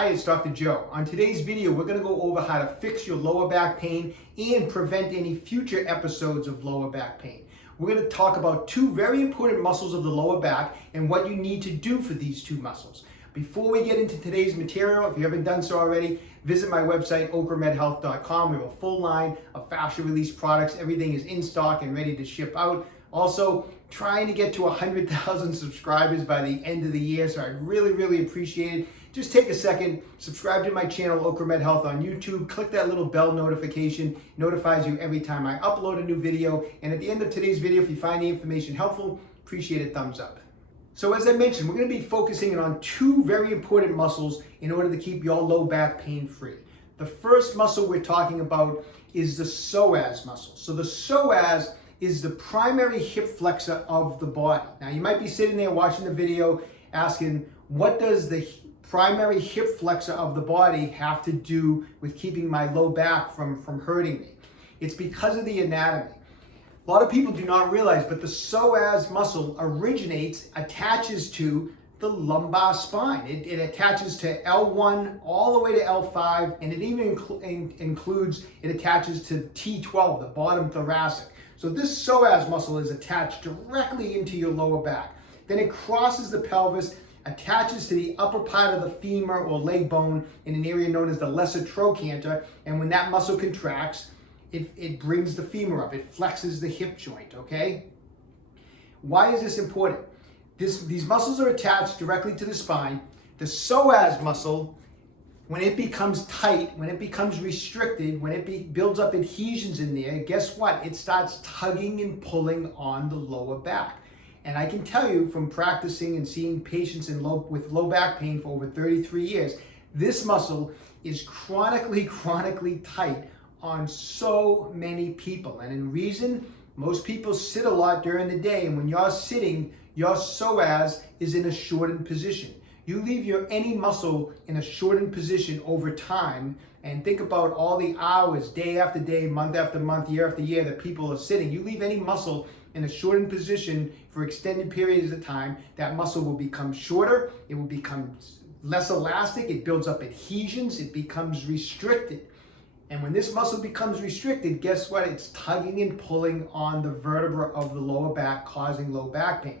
Hi, it's Dr. Joe. On today's video, we're going to go over how to fix your lower back pain and prevent any future episodes of lower back pain. We're going to talk about two very important muscles of the lower back and what you need to do for these two muscles. Before we get into today's material, if you haven't done so already, visit my website, okramedhealth.com. We have a full line of fascia release products. Everything is in stock and ready to ship out. Also, trying to get to 100,000 subscribers by the end of the year, so I'd really appreciate it. Just take a second, subscribe to my channel, Okra Health on YouTube, click that little bell notification, notifies you every time I upload a new video, and at the end of today's video, if you find the information helpful, appreciate a thumbs up. So as I mentioned, we're going to be focusing on two very important muscles in order to keep your low back pain free. The first muscle we're talking about is the psoas muscle. So the psoas is the primary hip flexor of the body. Now you might be sitting there watching the video asking, what does the primary hip flexor of the body have to do with keeping my low back from hurting me? It's because of the anatomy. A lot of people do not realize, but the psoas muscle attaches to the lumbar spine. It attaches to L1 all the way to L5, and it even attaches to T12, the bottom thoracic. So this psoas muscle is attached directly into your lower back. Then it crosses the pelvis, attaches to the upper part of the femur or leg bone in an area known as the lesser trochanter, and when that muscle contracts, it brings the femur up, it flexes the hip joint, okay? Why is this important? These muscles are attached directly to the spine. The psoas muscle, when it becomes tight, when it becomes restricted, when it builds up adhesions in there, guess what? It starts tugging and pulling on the lower back. And I can tell you from practicing and seeing patients with low back pain for over 33 years, this muscle is chronically tight on so many people. And in reason, most people sit a lot during the day, and when you're sitting, your psoas is in a shortened position. You leave any muscle in a shortened position over time, and think about all the hours, day after day, month after month, year after year that people are sitting. You leave any muscle in a shortened position for extended periods of time, that muscle will become shorter, it will become less elastic, it builds up adhesions, it becomes restricted. And when this muscle becomes restricted, guess what? It's tugging and pulling on the vertebra of the lower back, causing low back pain.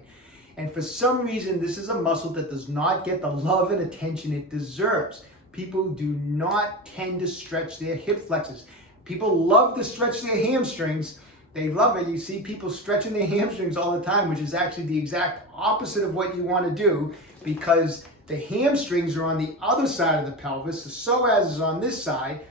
And for some reason, this is a muscle that does not get the love and attention it deserves. People do not tend to stretch their hip flexors. People love to stretch their hamstrings. They love it. You see people stretching their hamstrings all the time, which is actually the exact opposite of what you want to do, because the hamstrings are on the other side of the pelvis. The psoas is on this side.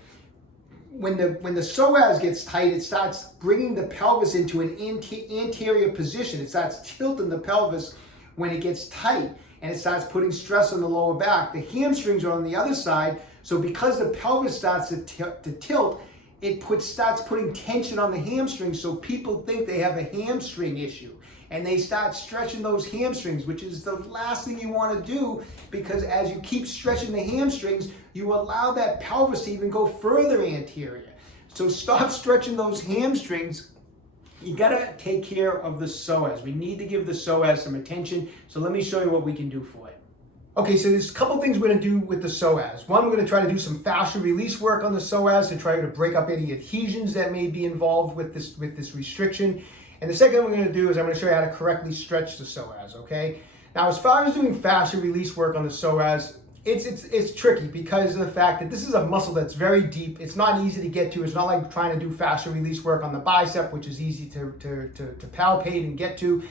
When the psoas gets tight, it starts bringing the pelvis into an anterior position. It starts tilting the pelvis when it gets tight, and it starts putting stress on the lower back. The hamstrings are on the other side, so because the pelvis starts to tilt, it starts putting tension on the hamstrings, so people think they have a hamstring issue. And they start stretching those hamstrings, which is the last thing you want to do, because as you keep stretching the hamstrings, you allow that pelvis to even go further anterior. So stop stretching those hamstrings. You got to take care of the psoas. We need to give the psoas some attention. So let me show you what we can do for it. Okay, so there's a couple things we're going to do with the psoas. One, we're going to try to do some fascia release work on the psoas to try to break up any adhesions that may be involved with this restriction. And the second thing we're going to do is I'm going to show you how to correctly stretch the psoas, okay? Now, as far as doing fascia release work on the psoas, it's tricky because of the fact that this is a muscle that's very deep. It's not easy to get to. It's not like trying to do fascia release work on the bicep, which is easy to palpate and get to.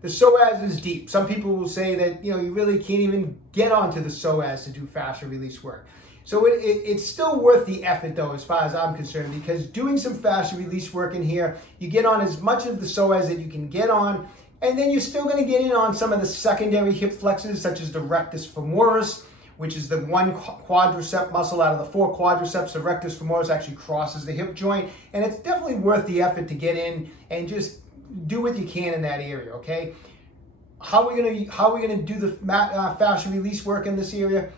The psoas is deep. Some people will say that, you really can't even get onto the psoas to do fascia release work. So it's still worth the effort, though, as far as I'm concerned, because doing some fascia release work in here, you get on as much of the psoas that you can get on, and then you're still going to get in on some of the secondary hip flexors, such as the rectus femoris, which is the one quadricep muscle out of the four quadriceps. The rectus femoris actually crosses the hip joint, and it's definitely worth the effort to get in and just do what you can in that area, okay? How are we gonna do the fascia release work in this area?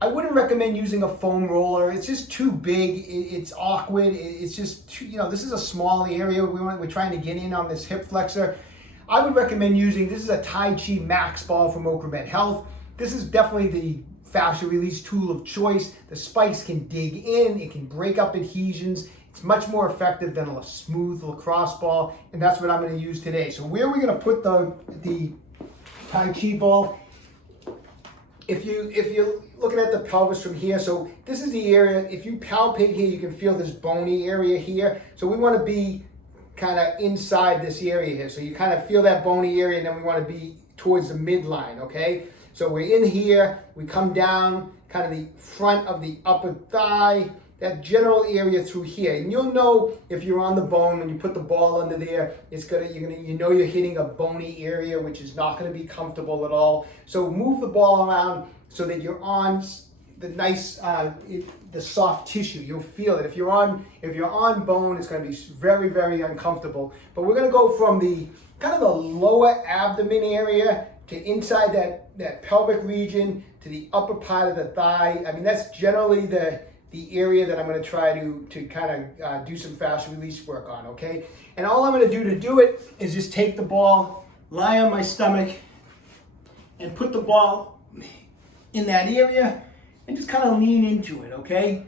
I wouldn't recommend using a foam roller. It's just too big. It's awkward. It's just too, this is a small area. We're trying to get in on this hip flexor. I would recommend using, this is a Tai Chi Max ball from Okra Health. This is definitely the fascia release tool of choice. The spikes can dig in, it can break up adhesions. It's much more effective than a smooth lacrosse ball, and that's what I'm going to use today. So where are we going to put the Tai Chi ball? If you're looking at the pelvis from here, so this is the area, if you palpate here, you can feel this bony area here. So we want to be kind of inside this area here. So you kind of feel that bony area, and then we want to be towards the midline, okay? So we're in here, we come down kind of the front of the upper thigh, that general area through here. And you'll know if you're on the bone when you put the ball under there, you're hitting a bony area, which is not gonna be comfortable at all. So move the ball around so that you're on the nice, the soft tissue. You'll feel it. If you're on bone, it's gonna be very, very uncomfortable. But we're gonna go from the kind of the lower abdomen area to inside that pelvic region to the upper part of the thigh. I mean, that's generally the area that I'm going to try to kind of do some fascia release work on, okay? And all I'm going to do it is just take the ball, lie on my stomach, and put the ball in that area and just kind of lean into it, okay?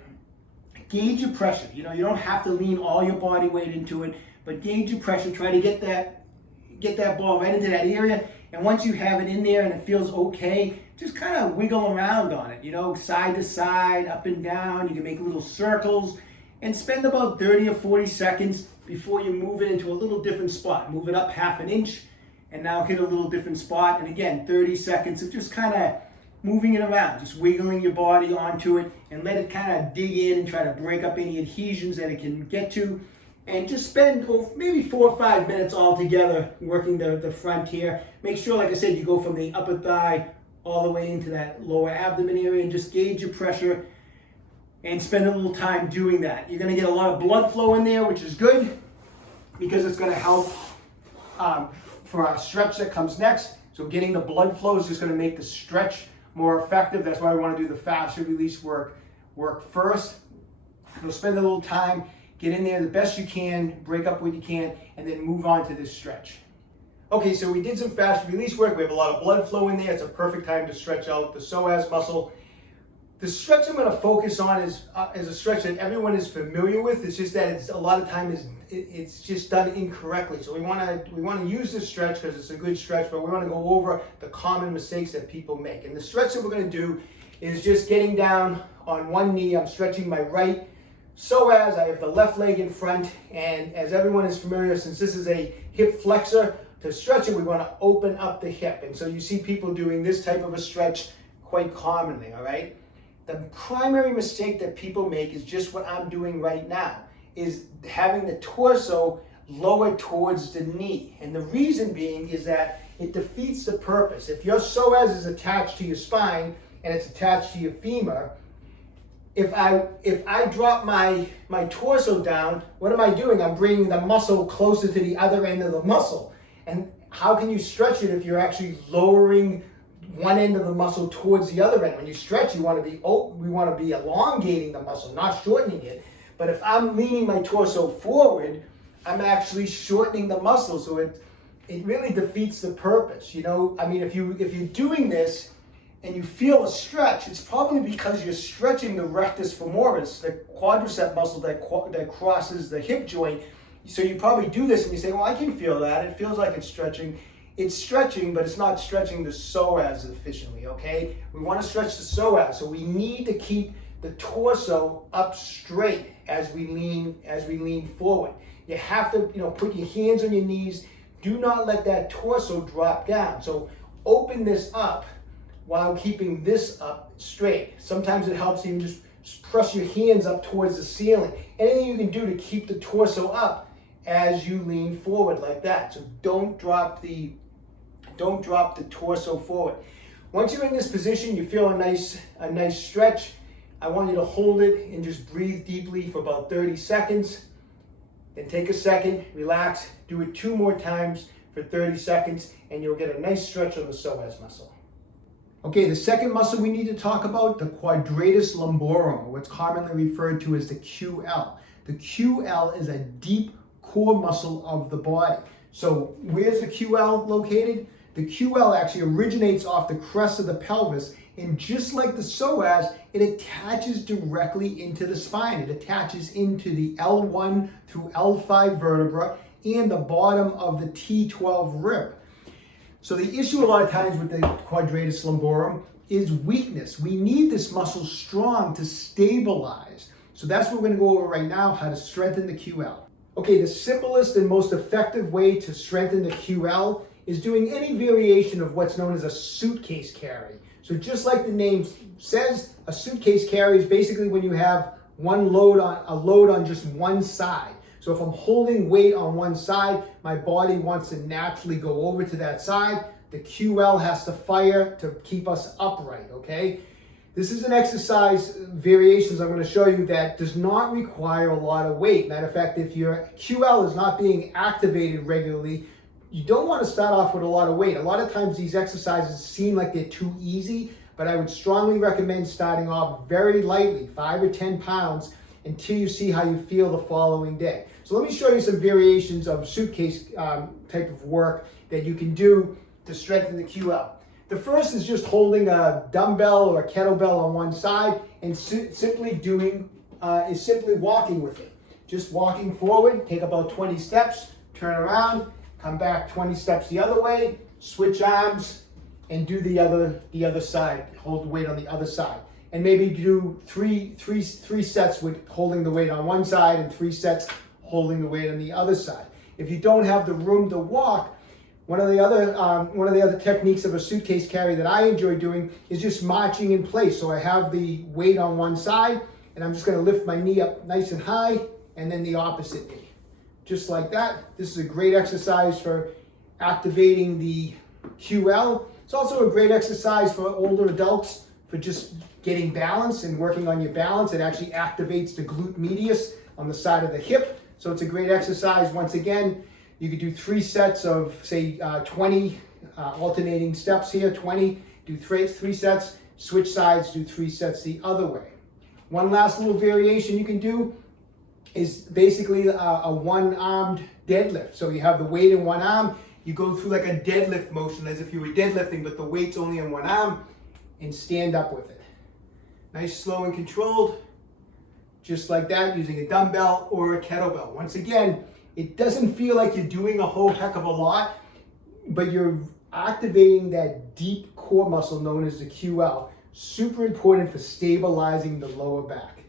Gauge your pressure. You know, you don't have to lean all your body weight into it, but gauge your pressure. Try to get that ball right into that area. And once you have it in there and it feels okay, just kind of wiggle around on it, you know, side to side, up and down. You can make little circles and spend about 30 or 40 seconds before you move it into a little different spot. Move it up half an inch and now hit a little different spot. And again, 30 seconds of just kind of moving it around, just wiggling your body onto it and let it kind of dig in and try to break up any adhesions that it can get to. And just spend maybe 4 or 5 minutes all together working the front here. Make sure, like I said, you go from the upper thigh all the way into that lower abdomen area and just gauge your pressure and spend a little time doing that. You're going to get a lot of blood flow in there, which is good because it's going to help for our stretch that comes next. So getting the blood flow is just going to make the stretch more effective. That's why we want to do the fascia release work first. You'll spend a little time, get in there the best you can, break up what you can, and then move on to this stretch. Okay, so we did some fascia release work. We have a lot of blood flow in there. It's a perfect time to stretch out the psoas muscle. The stretch I'm going to focus on is a stretch that everyone is familiar with. It's just that a lot of times it's just done incorrectly. So we want to use this stretch because it's a good stretch, but we want to go over the common mistakes that people make. And the stretch that we're going to do is just getting down on one knee. I'm stretching my right psoas. I have the left leg in front, and as everyone is familiar, since this is a hip flexor, to stretch it, we want to open up the hip. And so you see people doing this type of a stretch quite commonly, all right? The primary mistake that people make is just what I'm doing right now, is having the torso lower towards the knee. And the reason being is that it defeats the purpose. If your psoas is attached to your spine and it's attached to your femur, if I drop my torso down, what am I doing? I'm bringing the muscle closer to the other end of the muscle. And how can you stretch it if you're actually lowering one end of the muscle towards the other end? When you stretch, we want to be elongating the muscle, not shortening it. But if I'm leaning my torso forward, I'm actually shortening the muscle. So it really defeats the purpose. You know, I mean, if you're doing this and you feel a stretch, it's probably because you're stretching the rectus femoris, the quadricep muscle that crosses the hip joint. So you probably do this and you say, well, I can feel that. It feels like it's stretching. It's stretching, but it's not stretching the psoas efficiently, okay? We want to stretch the psoas, so we need to keep the torso up straight as we lean forward. You have to, put your hands on your knees. Do not let that torso drop down. So open this up while keeping this up straight. Sometimes it helps even just press your hands up towards the ceiling. Anything you can do to keep the torso up as you lean forward like that. So don't drop the torso forward. Once you're in this position, you feel a nice stretch. I want you to hold it and just breathe deeply for about 30 seconds. Then take a second, relax, do it 2 more times for 30 seconds, and you'll get a nice stretch of the psoas muscle. Okay, the second muscle we need to talk about, the Quadratus lumborum, or what's commonly referred to as the QL. The QL is a deep core muscle of the body. So where's the QL located? The The QL actually originates off the crest of the pelvis, and just like the psoas, it attaches directly into the spine. It attaches into the L1 through L5 vertebra and the bottom of the T12 rib. So the issue a lot of times with the Quadratus lumborum is weakness. We need this muscle strong to stabilize. So that's what we're going to go over right now, how to strengthen the QL. Okay, the simplest and most effective way to strengthen the QL is doing any variation of what's known as a suitcase carry. So just like the name says, a suitcase carry is basically when you have a load on just one side. So if I'm holding weight on one side, my body wants to naturally go over to that side. The QL has to fire to keep us upright, okay? This is an exercise variations I'm going to show you that does not require a lot of weight. Matter of fact, if your QL is not being activated regularly, you don't want to start off with a lot of weight. A lot of times these exercises seem like they're too easy, but I would strongly recommend starting off very lightly, 5 or 10 pounds, until you see how you feel the following day. So let me show you some variations of suitcase type of work that you can do to strengthen the QL. The first is just holding a dumbbell or a kettlebell on one side and simply walking with it. Just walking forward, take about 20 steps, turn around, come back 20 steps the other way, switch arms, and do the other side. Hold the weight on the other side. And maybe do three sets with holding the weight on one side and 3 sets holding the weight on the other side. If you don't have the room to walk, one of the other techniques of a suitcase carry that I enjoy doing is just marching in place. So I have the weight on one side, and I'm just going to lift my knee up nice and high, and then the opposite knee. Just like that. This is a great exercise for activating the QL. It's also a great exercise for older adults for just getting balance and working on your balance. It actually activates the glute medius on the side of the hip. So it's a great exercise. Once again, you could do 3 sets of, say, 20 alternating steps here, 20, do 3 sets, switch sides, do 3 sets the other way. One last little variation you can do is basically a one-armed deadlift. So you have the weight in one arm, you go through like a deadlift motion as if you were deadlifting, but the weight's only in one arm, and stand up with it. Nice, slow, and controlled, just like that, using a dumbbell or a kettlebell. Once again, it doesn't feel like you're doing a whole heck of a lot, but you're activating that deep core muscle known as the QL. Super important for stabilizing the lower back.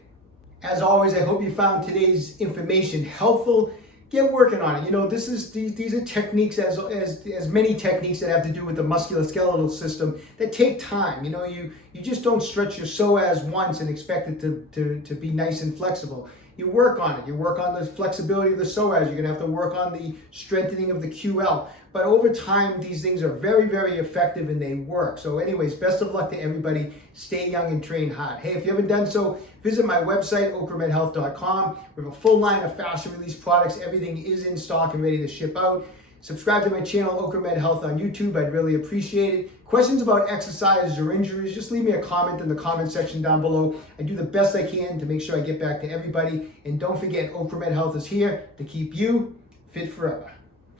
As always, I hope you found today's information helpful. Get working on it. You know, these are techniques as many techniques that have to do with the musculoskeletal system that take time. You know, you just don't stretch your psoas once and expect it to be nice and flexible. You work on it. You work on the flexibility of the psoas. You're going to have to work on the strengthening of the QL. But over time, these things are very, very effective and they work. So anyways, best of luck to everybody. Stay young and train hard. Hey, if you haven't done so, visit my website, okramedhealth.com. We have a full line of fascia release products. Everything is in stock and ready to ship out. Subscribe to my channel, Okramed Health on YouTube. I'd really appreciate it. Questions about exercises or injuries, just leave me a comment in the comment section down below. I do the best I can to make sure I get back to everybody. And don't forget, Okramed Health is here to keep you fit forever.